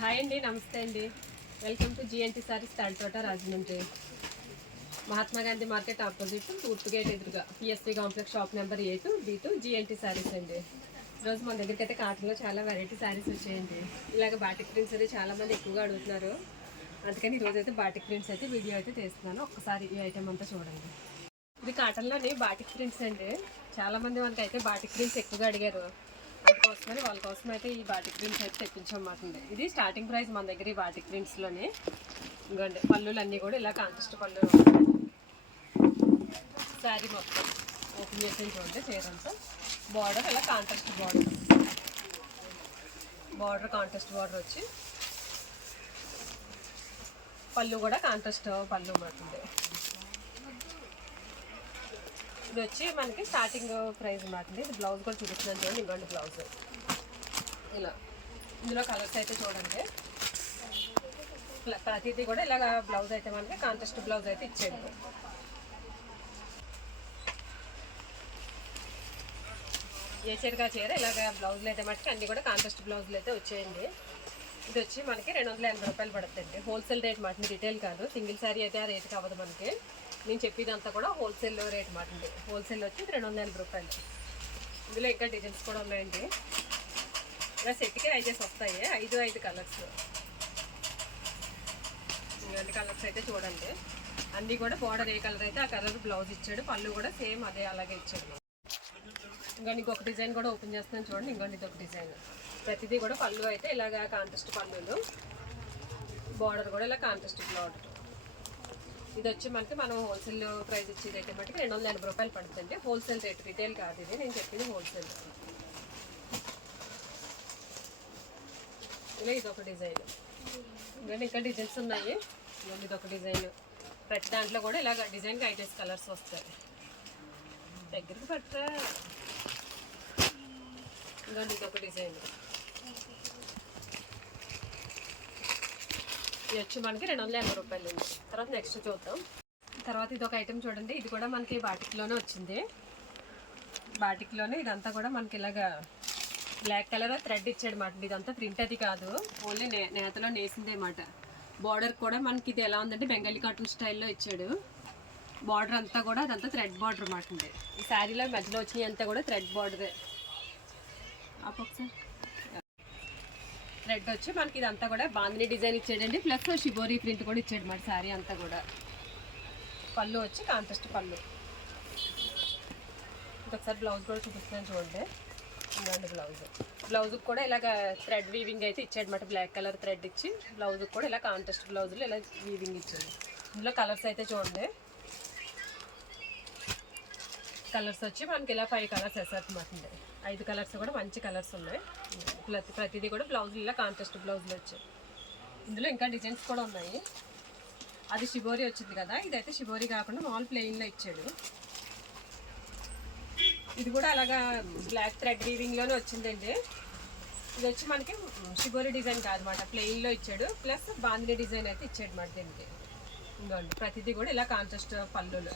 Hi అండి, నమస్తే అండి. Welcome to GNT sarees Tallathota Rajahmundry. Mahatma Gandhi market opposite తూర్పు గేట్ ఎదురుగా PSP complex shop number 8 B2 GNT sarees అండి. ఈరోజు మన దగ్గరికి అయితే కాటన్లో చాలా వెరైటీ సారీస్ వచ్చాయండి. ఇలాగ బాటిక్ ప్రింట్స్ అయితే చాలామంది ఎక్కువగా అడుగుతున్నారు. అందుకని ఈరోజు అయితే బాటిక్ ప్రింట్స్ అయితే వీడియో అయితే తీస్తున్నాను. ఒక్కసారి ఈ ఐటెం అంతా చూడండి. ఇది కాటన్లోని బాటిక్ ప్రింట్స్ అండి. చాలామంది మనకైతే బాటిక్ ప్రింట్స్ ఎక్కువగా అడిగారు. అందుకోసమని వాళ్ళ కోసం అయితే ఈ బాటిక్ ప్రింట్స్ అయితే తెప్పించమాకండి. ఇది స్టార్టింగ్ ప్రైస్ మన దగ్గర ఈ బాటిక్ ప్రింట్స్లోనే. ఇంకోండి పళ్ళులు అన్నీ కూడా ఇలా కాంట్రాస్ట్ పళ్ళు ఉంటాయి. శారీ మొత్తం ఓపెన్ చేసి చూడండి. చీరంతా బార్డర్ ఇలా కాంట్రాస్ట్ బార్డర్ కాంట్రాస్ట్ బార్డర్ వచ్చి పళ్ళు కూడా కాంట్రాస్ట్ పళ్ళు మాకుంది. ఇది వచ్చి మనకి స్టార్టింగ్ ప్రైస్ మాకండి. ఇది బ్లౌజ్ కూడా చూపిస్తున్నాను చూడండి. ఇంకోండి బ్లౌజ్ ఇలా. ఇందులో కలర్స్ అయితే చూడండి. ప్రతిదీ కూడా ఇలాగ బ్లౌజ్ అయితే మనకి కాంట్రాస్ట్ బ్లౌజ్ అయితే ఇచ్చేయండి. ఏ చీరగా చీర ఇలాగ బ్లౌజులు అయితే మటుకు అన్నీ కూడా కాంట్రాస్ట్ బ్లౌజులు అయితే వచ్చేయండి. ఇది వచ్చి మనకి 280 రూపాయలు పడుతుంది. హోల్సేల్ రేట్ మాట, రిటైల్ కాదు. సింగిల్ శారీ అయితే ఆ రేట్కి అవ్వదు మనకి. నేను చెప్పేదంతా కూడా హోల్సేల్ రేట్ మాట అండి. హోల్సేల్ వచ్చి 280 రూపాయలు. ఇందులో ఇంకా డిజైన్స్ కూడా ఉన్నాయండి. ఇలా సెట్కి 5 వస్తాయి. 5 కలర్స్. ఇలాంటి కలర్స్ అయితే చూడండి. అన్నీ కూడా బార్డర్ ఏ కలర్ అయితే ఆ కలర్ బ్లౌజ్ ఇచ్చాడు. పళ్ళు కూడా సేమ్ అదే అలాగే ఇచ్చాడు. ఇంకా ఇంకొక డిజైన్ కూడా ఓపెన్ చేస్తున్నాను చూడండి. ఇంకొండి ఇది ఒక డిజైన్. ప్రతిదీ కూడా పళ్ళు అయితే ఇలాగ కాంట్రాస్ట్ పళ్ళులు, బార్డర్ కూడా ఇలా కాంట్రాస్ట్ బార్డర్. ఇది వచ్చి మనకి మనం హోల్సేల్ ప్రైస్ ఇచ్చేది అయితే మటుకు 280 రూపాయలు పడుతుంది. హోల్సేల్ రేట్, రిటైల్ కాదు ఇది. నేను చెప్పింది హోల్సేల్. ఇలా ఇదొక డిజైన్. ఇవన్నీ ఇంకా డిజైన్స్ ఉన్నాయి. ఇదొక డిజైన్. ప్రతి దాంట్లో కూడా ఇలాగ డిజైన్కి 5 కలర్స్ వస్తాయి. దగ్గరికి పట్టా. ఇవన్నీ ఇదొక డిజైన్. ఇది వచ్చి మనకి 280 రూపాయలు ఉంది. తర్వాత నెక్స్ట్ చూద్దాం. తర్వాత ఇది ఒక ఐటెం చూడండి. ఇది కూడా మనకి బాటిక్లోనే వచ్చింది. బాటిక్లోనే ఇదంతా కూడా మనకి ఇలాగా బ్లాక్ కలర్ థ్రెడ్ ఇచ్చాడు అన్నమాట. ఇదంతా ప్రింట్ అది కాదు, ఓన్లీ నేతలో నేసిందే అన్నమాట. బార్డర్ కూడా మనకి ఇది ఎలా ఉందంటే బెంగాలీ కాటన్ స్టైల్లో ఇచ్చాడు. బార్డర్ అంతా కూడా అదంతా థ్రెడ్ బార్డర్ అన్నమాట ఉంది. ఈ శారీలో మధ్యలో వచ్చినాయి అంతా కూడా థ్రెడ్ బార్డరే. ఒకసారి థ్రెడ్ వచ్చి మనకి ఇదంతా కూడా బాందిని డిజైన్ ఇచ్చాడండి. ప్లస్ షిబోరీ ప్రింట్ కూడా ఇచ్చాడు మరి శారీ అంతా కూడా. పళ్ళు వచ్చి కాంట్రాస్ట్ పళ్ళు. ఇంకొకసారి బ్లౌజ్ కూడా చూపిస్తున్నాను చూడండి. ఇంకోండి బ్లౌజ్కి కూడా ఇలాగ థ్రెడ్ వీవింగ్ అయితే ఇచ్చాడు అన్నమాట. బ్లాక్ కలర్ థ్రెడ్ ఇచ్చి బ్లౌజ్కి కూడా ఇలా కాంట్రాస్ట్ బ్లౌజులు ఇలా వీవింగ్ ఇచ్చాడు. ఇందులో కలర్స్ అయితే చూడండి. కలర్స్ వచ్చి మనకి ఇలా 5 కలర్స్ వేసేస్తున్నమాట. 5 కలర్స్ కూడా మంచి కలర్స్ ఉన్నాయి. ప్రతిదీ కూడా బ్లౌజులు ఇలా కాంట్రాస్ట్ బ్లౌజులు వచ్చాయి. ఇందులో ఇంకా డిజైన్స్ కూడా ఉన్నాయి. అది షిబోరీ వచ్చింది కదా, ఇదైతే షిబోరీ కాకుండా మామూలు ప్లెయిన్లో ఇచ్చాడు. ఇది కూడా అలాగా బ్లాక్ థ్రెడ్ వీవింగ్లోనే వచ్చిందండి. ఇది వచ్చి మనకి షిబోరీ డిజైన్ కాదన్నమాట, ప్లెయిన్లో ఇచ్చాడు. ప్లస్ బాందిని డిజైన్ అయితే ఇచ్చాడు అన్నమాట దీనికి. ఇంకోండి ప్రతిదీ కూడా ఇలా కాంట్రాస్ట్ పళ్ళులు.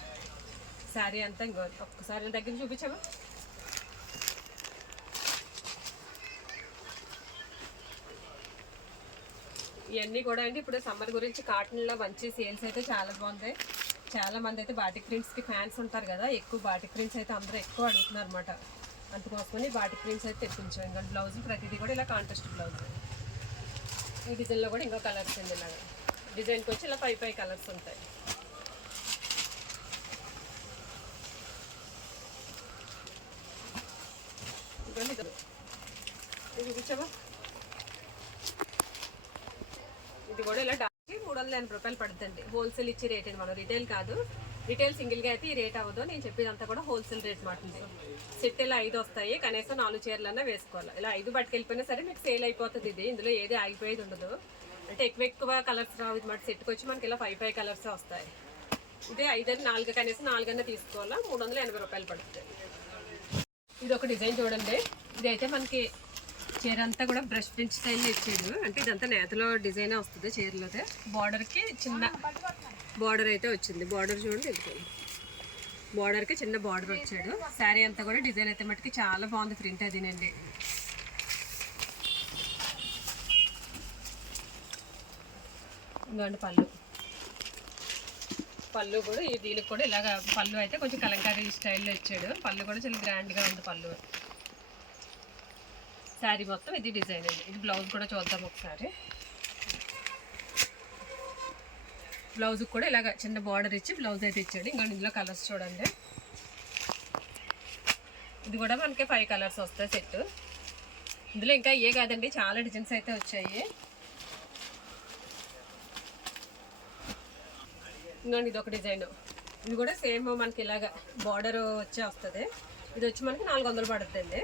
శారీ అంతా ఇంకో ఒక్కసారి దగ్గర చూపించామా. ఇవన్నీ కూడా అండి ఇప్పుడు సమ్మర్ గురించి కాటన్లో మంచి సేల్స్ అయితే చాలా బాగుంటాయి. చాలా మంది అయితే బాటిక్ ప్రింట్స్కి ఫ్యాన్స్ ఉంటారు కదా, ఎక్కువ బాటిక్ ప్రింట్స్ అయితే అందరూ ఎక్కువ అడుగుతున్నారు అనమాట. అందుకోసమని బాటిక్ ప్రింట్స్ అయితే తెప్పించాం. ఇంకా బ్లౌజ్ ప్రతిదీ కూడా ఇలా కాంట్రాస్ట్ బ్లౌజ్. ఈ డిజైన్లో కూడా ఇంకో కలర్స్ అండి. ఇలాగా డిజైన్కి వచ్చి ఇలా 5 కలర్స్ ఉంటాయి. ఇది చూపించావా. ఇది కూడా ఇలా 380 రూపాయలు పడుతుంది. హోల్సేల్ ఇచ్చే రేట్ అండి, మనం రిటైల్ కాదు. రిటైల్ సింగిల్గా అయితే ఈ రేట్ అవ్వదు. నేను చెప్పేదంతా కూడా హోల్సేల్ రేట్ మాటుంది. సెట్ ఇలా 5 వస్తాయి. కనీసం 4 చీరలన్నా వేసుకోవాలి. ఇలా 5 పట్టుకెళ్ళిపోయినా సరే మీకు సేల్ అయిపోతుంది. ఇది ఇందులో ఏది ఆగిపోయేది ఉండదు. అంటే ఎక్కువ కలర్స్ రావు మాట. సెట్కి వచ్చి మనకి ఇలా 5 కలర్స్ వస్తాయి. ఇదే 5 అని 4 కనీసం 4 తీసుకోవాలా. 380 రూపాయలు పడుతుంది. ఇది ఒక డిజైన్ చూడండి. ఇదైతే మనకి చీర అంతా కూడా బ్రష్ ప్రింట్ స్టైల్లో ఇచ్చాడు. అంటే ఇదంతా నేతలో డిజైనే వస్తుంది చీరలోదే. బార్డర్కి చిన్న బార్డర్ అయితే వచ్చింది. బార్డర్ చూడండి, ఇది బార్డర్కి చిన్న బార్డర్ వచ్చాడు. శారీ అంతా కూడా డిజైన్ అయితే మటుకి చాలా బాగుంది. ప్రింట్ అదినండి. ఇంకోండి పళ్ళు కూడా దీనికి కూడా ఇలాగ పళ్ళు అయితే కొంచెం కలంకారీ స్టైల్లో ఇచ్చాడు. పళ్ళు కూడా చాలా గ్రాండ్గా ఉంది పళ్ళు. శారీ మొత్తం ఇది డిజైన్ అండి. ఇది బ్లౌజ్ కూడా చూద్దాం ఒకసారి. బ్లౌజ్కి కూడా ఇలాగ చిన్న బార్డర్ ఇచ్చి బ్లౌజ్ అయితే ఇచ్చాడు. ఇంకా ఇందులో కలర్స్ చూడండి. ఇది కూడా మనకి 5 కలర్స్ వస్తాయి సెట్. ఇందులో ఇంకా ఏ కాదండి, చాలా డిజైన్స్ అయితే వచ్చాయి. ఇంకోండి ఇది ఒక డిజైన్. ఇది కూడా సేమ్ మనకి ఇలాగ బార్డర్ వచ్చే వస్తుంది. ఇది వచ్చి మనకి 400 పడుతుందండి.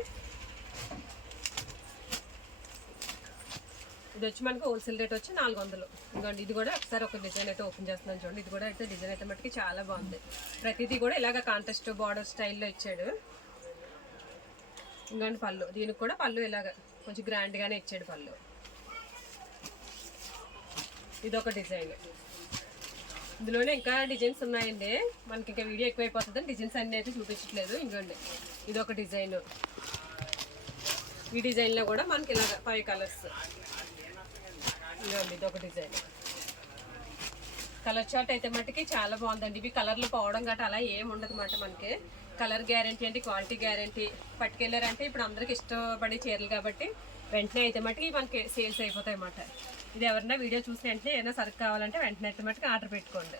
ఇది వచ్చి మనకి హోల్సేల్ రేట్ వచ్చి 400. ఇంకోండి ఇది కూడా ఒకసారి ఒక డిజైన్ అయితే ఓపెన్ చేస్తున్నాను చూడండి. ఇది కూడా అయితే డిజైన్ అయితే మట్టుకి చాలా బాగుంది. ప్రతిదీ కూడా ఇలాగ కాంట్రాస్ట్ బార్డర్ స్టైల్లో ఇచ్చాడు. ఇంకోండి పళ్ళు, దీనికి కూడా పళ్ళు ఇలాగ కొంచెం గ్రాండ్గానే ఇచ్చాడు పళ్ళు. ఇదొక డిజైన్. ఇందులోనే ఇంకా డిజైన్స్ ఉన్నాయండి. మనకి ఇంకా వీడియో ఎక్కువైపోతుంది, డిజైన్స్ అన్నీ అయితే చూపించట్లేదు. ఇంకోండి ఇదొక డిజైన్. ఈ డిజైన్లో కూడా మనకి ఇలాగ 5 కలర్స్. ఇంకోండి ఇదొక డిజైన్. కలర్ చార్ట్ అయితే మట్టుకి చాలా బాగుందండి. ఇవి కలర్లు పోవడం గట్రా అలా ఏమి ఉండదు అన్నమాట. మనకి కలర్ గ్యారంటీ అంటే క్వాలిటీ గ్యారంటీ. పట్టుకెళ్ళారంటే ఇప్పుడు అందరికి ఇష్టపడే చీరలు కాబట్టి వెంటనే అయితే మట్టుకి మనకి సేల్స్ అయిపోతాయి అన్నమాట. ఇది ఎవరైనా వీడియో చూసి వెంటనే ఏదైనా సరుకు కావాలంటే వెంటనే అయితే మట్టుకి ఆర్డర్ పెట్టుకోండి.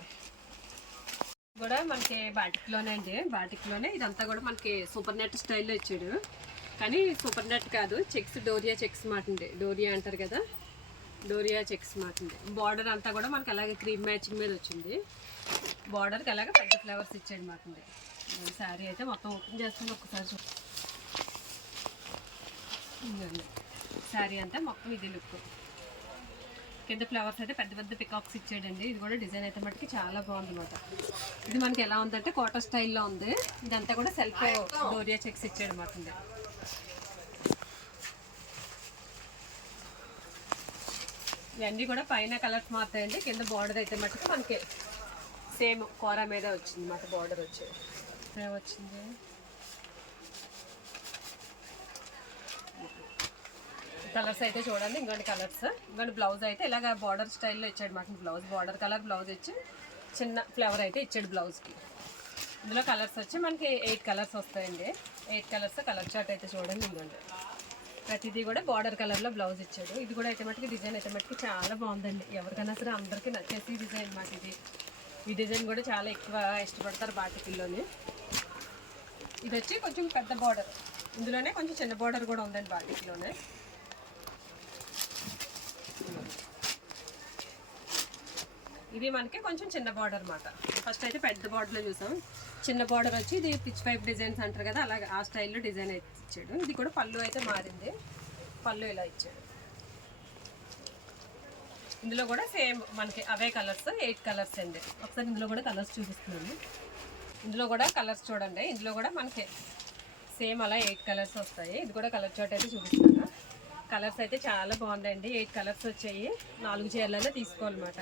కూడా మనకి బాటిక్లోనే అండి. బాటిక్లోనే ఇదంతా కూడా మనకి సూపర్ నెట్ స్టైల్లో ఇచ్చాడు. కానీ సూపర్ నెట్ కాదు, చెక్స్, డోరియా చెక్స్ మాట అండి. డోరియా అంటారు కదా, డోరియా చెక్స్ మాట అండి. బార్డర్ అంతా కూడా మనకి అలాగే క్రీమ్ మ్యాచింగ్ మీద వచ్చింది. బార్డర్కి అలాగే పెద్ద ఫ్లవర్స్ ఇచ్చాడు మాట అండి. శారీ అయితే మొత్తం ఓపెన్ చేస్తాను ఒక్కసారి చూడండి. శారీ అంతా మొత్తం ఇది లుక్. కింద ఫ్లవర్స్ అయితే పెద్ద పెద్ద పికాక్స్ ఇచ్చాడండి. ఇది కూడా డిజైన్ అయితే మటుకి చాలా బాగుంది అనమాట. ఇది మనకి ఎలా ఉందంటే కోటా స్టైల్లో ఉంది. ఇదంతా కూడా సెల్ఫ్ డోరియా చెక్స్ ఇచ్చాడు అనమాట. ఇవన్నీ కూడా పైన కలర్స్ మారుతాయండి. కింద బార్డర్ అయితే మటుకు మనకి సేమ్ కూర మీద వచ్చింది అన్నమాట. బార్డర్ వచ్చి వచ్చింది. కలర్స్ అయితే చూడండి. ఇంకోటి కలర్స్. ఇంకోటి బ్లౌజ్ అయితే ఇలాగ బార్డర్ స్టైల్లో ఇచ్చాడు మాట. బ్లౌజ్ బార్డర్ కలర్ బ్లౌజ్ ఇచ్చి చిన్న ఫ్లవర్ అయితే ఇచ్చాడు బ్లౌజ్కి. ఇందులో కలర్స్ వచ్చి మనకి 8 కలర్స్ వస్తాయండి. 8 కలర్స్ కలర్ చార్ట్ అయితే చూడండి. ఇంకోటి ప్రతిదీ కూడా బార్డర్ కలర్లో బ్లౌజ్ ఇచ్చాడు. ఇది కూడా అయితే మటుకు డిజైన్ అయితే మటుకు చాలా బాగుందండి. ఎవరికైనా సరే అందరికీ నచ్చేసి డిజైన్ అన్నమాట ఇది. ఈ డిజైన్ కూడా చాలా ఎక్కువ ఇష్టపడతారు బాటిక్లోని. ఇది వచ్చి కొంచెం పెద్ద బార్డర్. ఇందులోనే కొంచెం చిన్న బార్డర్ కూడా ఉందండి బాటిక్లోనే. ఇది మనకి కొంచెం చిన్న బార్డర్ అన్నమాట. ఫస్ట్ అయితే పెద్ద బార్డర్లో చూసాం. చిన్న బార్డర్ వచ్చి ఇది పిచ్ పైప్ డిజైన్స్ అంటారు కదా, అలాగే ఆ స్టైల్లో డిజైన్ అయితే ఇచ్చాడు. ఇది కూడా పళ్ళు అయితే మారింది. పళ్ళు ఇలా ఇచ్చాడు. ఇందులో కూడా సేమ్ మనకి అవే కలర్స్ 8 కలర్స్ అండి. ఒకసారి ఇందులో కూడా కలర్స్ చూపిస్తున్నాను. ఇందులో కూడా కలర్స్ చూడండి. ఇందులో కూడా మనకి సేమ్ అలా 8 కలర్స్ వస్తాయి. ఇది కూడా కలర్ చార్ట్ అయితే చూపిస్తాను. కలర్స్ అయితే చాలా బాగుందండి. 8 కలర్స్ వచ్చాయి. 4 చీరలలో తీసుకోవాలన్నమాట.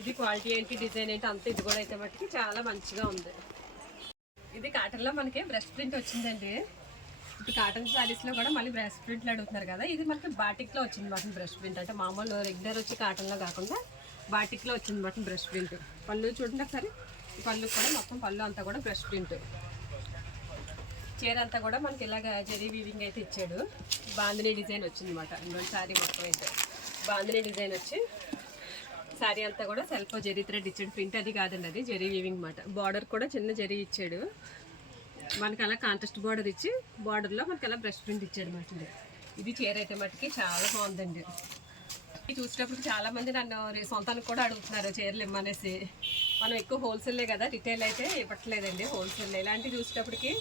ఇది క్వాలిటీ ఏంటి, డిజైన్ ఏంటి అంతా. ఇది కూడా అయితే మట్టుకి చాలా మంచిగా ఉంది. ఇది కాటన్లో మనకి బ్రెస్ట్ ప్రింట్ వచ్చిందండి. ఇప్పుడు కాటన్ శారీస్లో కూడా మళ్ళీ బ్రెస్ట్ ప్రింట్లు అడుగుతున్నారు కదా, ఇది మనకి బాటిక్లో వచ్చింది మాట బ్రెస్ట్ ప్రింట్. అంటే మామూలు రెగ్యులర్ వచ్చి కాటన్లో కాకుండా బాటిక్లో వచ్చింది మాట బ్రెస్ట్ ప్రింట్. పళ్ళు చూడండి ఒకసారి. పళ్ళు కూడా మొత్తం పళ్ళు అంతా కూడా బ్రెస్ట్ ప్రింట్. చీర అంతా కూడా మనకి ఇలాగ జరీ వీవింగ్ అయితే ఇచ్చాడు. బాందినీ డిజైన్ వచ్చింది అనమాట. ఇంకొక శారీ మొత్తం అయితే బాందినీ డిజైన్ వచ్చి శారీ అంతా కూడా సెల్ఫ్ జరీ థ్రెడ్ ఇచ్చాడు. ప్రింట్ అది కాదండి, అది జరీ వీవింగ్ అనమాట. బార్డర్ కూడా చిన్న జరీ ఇచ్చాడు మనకి. అలా కాంట్రాస్ట్ బార్డర్ ఇచ్చి బార్డర్లో మనకి అలా బ్రష్ ప్రింట్ ఇచ్చాడు అనమాట. ఇది చీర అయితే మటుకి చాలా బాగుందండి. ఇది చూసేటప్పుడు చాలా మంది నన్ను సొంతానికి కూడా అడుగుతున్నారు చీరలు ఇమ్మనేసి. మనం ఎక్కువ హోల్సేలే కదా, రిటైల్ అయితే ఇవ్వట్లేదండి. హోల్సేల్ ఇలాంటివి చూసేటప్పటికి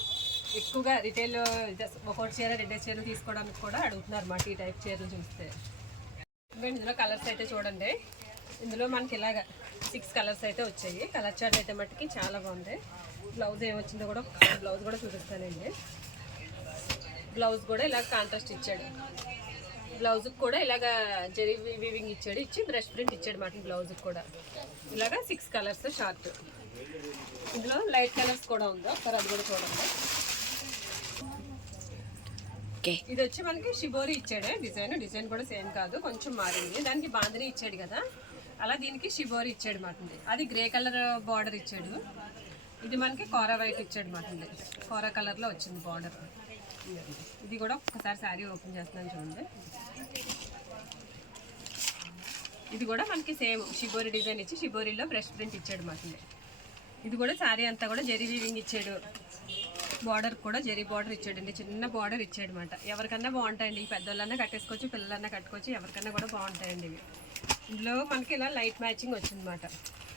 ఎక్కువగా రిటైల్ ఒకటి చీర 2 చీరలు తీసుకోవడానికి కూడా అడుగుతున్నారు అన్నమాట ఈ టైప్ చీరలు చూస్తే. ఇందులో కలర్స్ అయితే చూడండి. ఇందులో మనకి ఇలాగ 6 కలర్స్ అయితే వచ్చాయి. కలర్ చార్ట్ అయితే మట్టుకి చాలా బాగుంది. బ్లౌజ్ ఏమొచ్చిందో కూడా బ్లౌజ్ కూడా చూపిస్తానండి. బ్లౌజ్ కూడా ఇలాగ కాంట్రాస్ట్ ఇచ్చాడు. బ్లౌజ్కి కూడా ఇలాగ జరీ వీవింగ్ ఇచ్చాడు. ఇచ్చి బ్రష్ ప్రింట్ ఇచ్చాడు మాట బ్లౌజ్కి కూడా. ఇలాగ 6 కలర్స్ షార్ట్. ఇందులో లైట్ కలర్స్ కూడా ఉంది. ఒకసారి అది కూడా చూడండి. ఇది వచ్చి మనకి షిబోరి ఇచ్చాడు. డిజైన్ కూడా సేమ్ కాదు, కొంచెం మారింది. దానికి బాందిని ఇచ్చాడు కదా, అలా దీనికి షిబోరి ఇచ్చాడు మాటండి. అది గ్రే కలర్ బార్డర్ ఇచ్చాడు. ఇది మనకి కోరా వైట్ ఇచ్చాడు మాటండి. కోరా కలర్లో వచ్చింది బార్డర్. ఇది కూడా ఒక్కసారి శారీ ఓపెన్ చేస్తున్నాను చూడండి. ఇది కూడా మనకి సేమ్ షిబోరి డిజైన్ ఇచ్చి షిబోరిలో బ్రష్ ప్రింట్ ఇచ్చాడు మాటండి. ఇది కూడా శారీ అంతా కూడా జరీ వీవింగ్ ఇచ్చాడు. బార్డర్ కూడా జరీ బార్డర్ ఇచ్చాడండి. చిన్న బార్డర్ ఇచ్చాడు అనమాట. ఎవరికన్నా బాగుంటాయండి. పెద్దోళ్ళన్నా కట్టేసుకోవచ్చు, పిల్లలన్నా కట్టుకోవచ్చు, ఎవరికన్నా కూడా బాగుంటాయండి ఇవి. ఇందులో మనకి ఇలా లైట్ మ్యాచింగ్ వచ్చిందన్నమాట.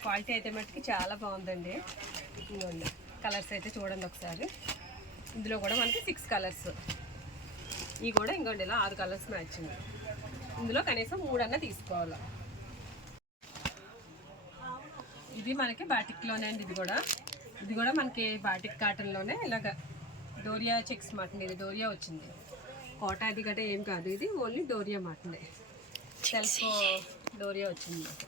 క్వాలిటీ అయితే మటుకి చాలా బాగుందండి. ఇదిగోండి కలర్స్ అయితే చూడండి ఒకసారి. ఇందులో కూడా మనకి 6 కలర్స్. ఇవి కూడా ఇంకోండి ఇలా 6 కలర్స్ మ్యాచింగ్. ఇందులో కనీసం 3 అన్నా తీసుకోవాలి. ఇది మనకి బాటిక్లోనే అండి. ఇది కూడా మనకి బాటిక్ కాటన్లోనే ఇలాగ డోరియా చెక్స్ మాటండి. ఇది డోరియా వచ్చింది. కోటా అది గట్రా ఏం కాదు, ఇది ఓన్లీ డోరియా మాటండి. సెల్ఫ్ డోరియా వచ్చింది మాట.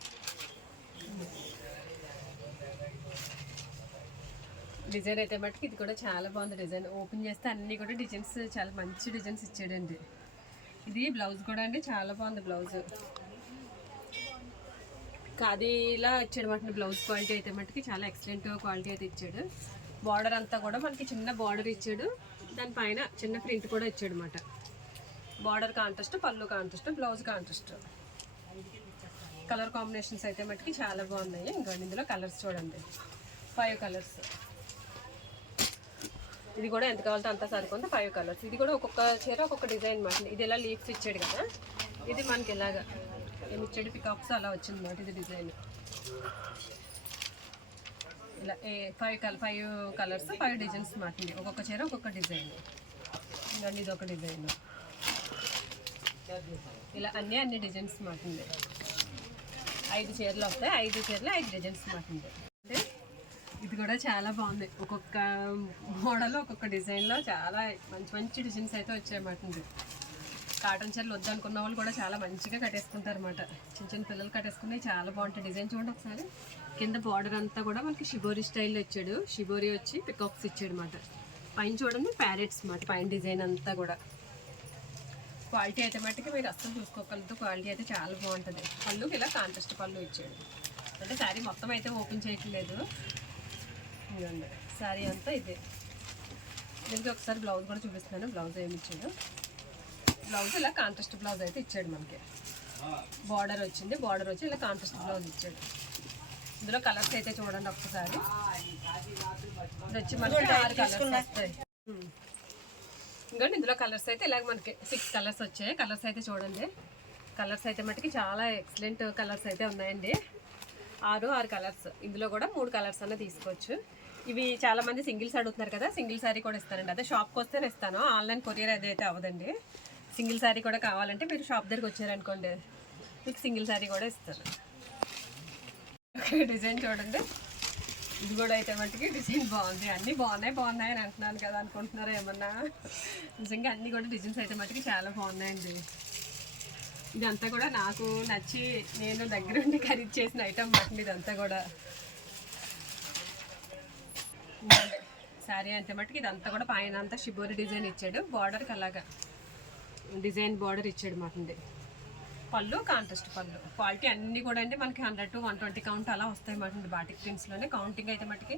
డిజైన్ అయితే మటుకు ఇది కూడా చాలా బాగుంది. డిజైన్ ఓపెన్ చేస్తే అన్నీ కూడా డిజైన్స్ చాలా మంచి డిజైన్స్ ఇచ్చాడండి. ఇది బ్లౌజ్ కూడా అండి చాలా బాగుంది. బ్లౌజ్ ఖాదీలా ఇచ్చాడు మాట. బ్లౌజ్ క్వాలిటీ అయితే మటుకి చాలా ఎక్సలెంట్ క్వాలిటీ అయితే ఇచ్చాడు. బార్డర్ అంతా కూడా మనకి చిన్న బార్డర్ ఇచ్చాడు. దానిపైన చిన్న ప్రింట్ కూడా ఇచ్చాడు అనమాట. బార్డర్ కాంట్రాస్ట్, పళ్ళు contrast, blouse contrast. Colour combinations అయితే మటుకి చాలా బాగున్నాయి. ఇంకా ఇందులో కలర్స్ చూడండి, 5 కలర్స్. ఇది కూడా ఎంత కావాలంటే అంత సరిపోతుంది. 5 కలర్స్. ఇది కూడా ఒక్కొక్క చీర ఒక్కొక్క డిజైన్ మాట. ఇది ఇలా లీఫ్స్ ఇచ్చాడు కదా, ఇది మనకి ఇలాగా ఏమి ఇచ్చాడు పికాక్స్ అలా వచ్చింది అనమాట. ఇది డిజైన్ ఇలా 5 కలర్స్ 5 డిజైన్స్ మాట. ఒక్కొక్క చీర ఒక్కొక్క డిజైన్. ఇవన్నీ ఇది ఒక డిజైన్. ఇలా అన్ని డిజైన్స్ మాట. 5 చీరలు వస్తాయి. 5 చీరలు 5 డిజైన్స్ మాట. అంటే ఇది కూడా చాలా బాగుంది. ఒక్కొక్క మోడల్ ఒక్కొక్క డిజైన్లో చాలా మంచి డిజైన్స్ అయితే వచ్చాయన్నమాట. కాటన్ చీరలు వద్దనుకున్న వాళ్ళు కూడా చాలా మంచిగా కట్టేసుకుంటారు అనమాట. చిన్న పిల్లలు కట్టేసుకుని చాలా బాగుంటాయి. డిజైన్ చూడండి ఒకసారి. కింద బార్డర్ అంతా కూడా మనకి షిబోరి స్టైల్లో ఇచ్చాడు. షిబోరి వచ్చి పికాక్స్ ఇచ్చాడు అనమాట. పైన చూడండి ప్యారెట్స్ అన్నమాట. పైన డిజైన్ అంతా కూడా క్వాలిటీ అయితే మట్టుకి మీరు అస్సలు చూసుకోగలదు. క్వాలిటీ అయితే చాలా బాగుంటుంది. పళ్ళుకి ఇలా కాంట్రాస్ట్ పళ్ళు ఇచ్చాడు. అంటే శారీ మొత్తం అయితే ఓపెన్ చేయట్లేదు. ఇదండి శారీ అంతా ఇదే. దీనికి ఒకసారి బ్లౌజ్ కూడా చూపిస్తున్నాను. బ్లౌజ్ ఏమి ఇచ్చాడు. బ్లౌజ్ ఇలా కాంట్రాస్ట్ బ్లౌజ్ అయితే ఇచ్చాడు మనకి. బార్డర్ వచ్చింది. బార్డర్ వచ్చి ఇలా కాంట్రాస్ట్ బ్లౌజ్ ఇచ్చాడు. ఇందులో కలర్స్ అయితే చూడండి ఒక్కసారి. ఇది వచ్చి మనకి 6 కలర్స్ వస్తాయి. ఇంకా ఇందులో కలర్స్ అయితే ఇలాగ మనకి 6 కలర్స్ వచ్చాయి. కలర్స్ అయితే చూడండి. కలర్స్ అయితే మటుకి చాలా ఎక్సలెంట్ కలర్స్ అయితే ఉన్నాయండి. 6 కలర్స్. ఇందులో కూడా 3 కలర్స్ అన్న తీసుకోవచ్చు. ఇవి చాలామంది సింగిల్స్ అడుగుతున్నారు కదా, సింగిల్ శారీ కూడా ఇస్తానండి. అదే షాప్కి వస్తేనే ఇస్తాను. ఆన్లైన్ కొరియర్ అదైతే అవ్వదండి. సింగిల్ శారీ కూడా కావాలంటే మీరు షాప్ దగ్గరికి వచ్చారనుకోండి, మీకు సింగిల్ శారీ కూడా ఇస్తాను. డిజైన్ చూడండి. ఇది కూడా అయితే మట్టుకి డిజైన్ బాగుంది. అన్నీ బాగున్నాయి అని అంటున్నాను కదా అనుకుంటున్నారా ఏమన్నా. నిజంగా అన్నీ కూడా డిజైన్స్ అయితే మట్టుకి చాలా బాగున్నాయండి. ఇదంతా కూడా నాకు నచ్చి నేను దగ్గరుండి ఖరీదు చేసిన ఐటమ్ మాట. ఇదంతా కూడా శారీ అంటే మట్టుకి ఇదంతా కూడా పైన అంతా షిబోరి డిజైన్ ఇచ్చాడు. బార్డర్కి అలాగా డిజైన్ బార్డర్ ఇచ్చాడు మాట. పళ్ళు కాంట్రాస్ట్ పళ్ళు. క్వాలిటీ అన్నీ కూడా అండి మనకి 100 to 120 కౌంట్ అలా వస్తాయి మాట. బాటిక్ ప్రింట్స్లోనే కౌంటింగ్ అయితే మట్టుకి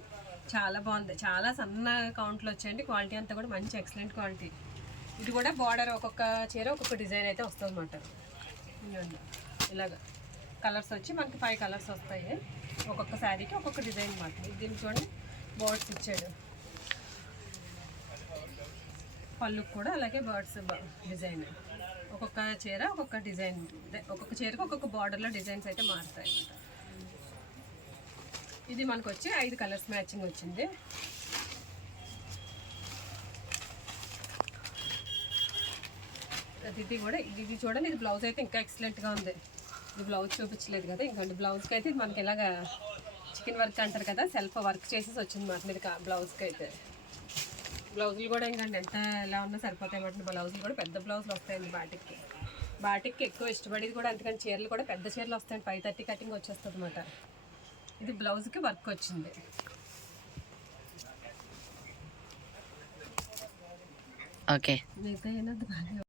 చాలా బాగుంది. చాలా సన్న కౌంట్లు వచ్చాయండి. క్వాలిటీ అంతా కూడా మంచి ఎక్సలెంట్ క్వాలిటీ. ఇది కూడా బార్డర్ ఒక్కొక్క చీర ఒక్కొక్క డిజైన్ అయితే వస్తుంది అన్నమాట. ఇలాగా కలర్స్ వచ్చి మనకి 5 కలర్స్ వస్తాయి. ఒక్కొక్క శారీకి ఒక్కొక్క డిజైన్ మాట. దీనికి చూడండి బర్డ్స్ ఇచ్చాడు. పళ్ళుకి కూడా అలాగే బర్డ్స్ డిజైన్. ఒక్కొక్క చీర ఒక్కొక్క డిజైన్. ఒక్కొక్క చీరకు ఒక్కొక్క బార్డర్లో డిజైన్స్ అయితే మారుతాయి. ఇది మనకు వచ్చి 5 కలర్స్ మ్యాచింగ్ వచ్చింది. ఇది కూడా ఇది చూడండి. ఇది బ్లౌజ్ అయితే ఇంకా ఎక్సలెంట్గా ఉంది. ఇది బ్లౌజ్ చూపించలేదు కదా. ఇంకోటి బ్లౌజ్కి అయితే ఇది మనకి ఇలాగా చికెన్ వర్క్ అంటారు కదా, సెల్ఫ్ వర్క్ చేసేసి వచ్చింది మాట. ఇది బ్లౌజ్కి అయితే బ్లౌజులు కూడా ఇంకండి ఎంత ఎలా ఉన్నా సరిపోతాయి మాట. బ్లౌజులు కూడా పెద్ద బ్లౌజులు వస్తాయండి బాటిక్కి. బాటిక్కి ఎక్కువ ఇష్టపడేది కూడా అందుకని చీరలు కూడా పెద్ద చీరలు వస్తాయండి. 530 కటింగ్ వచ్చేస్తుంది అనమాట. ఇది బ్లౌజ్కి వర్క్ వచ్చింది. ఓకే. మిగతా ఏమన్నా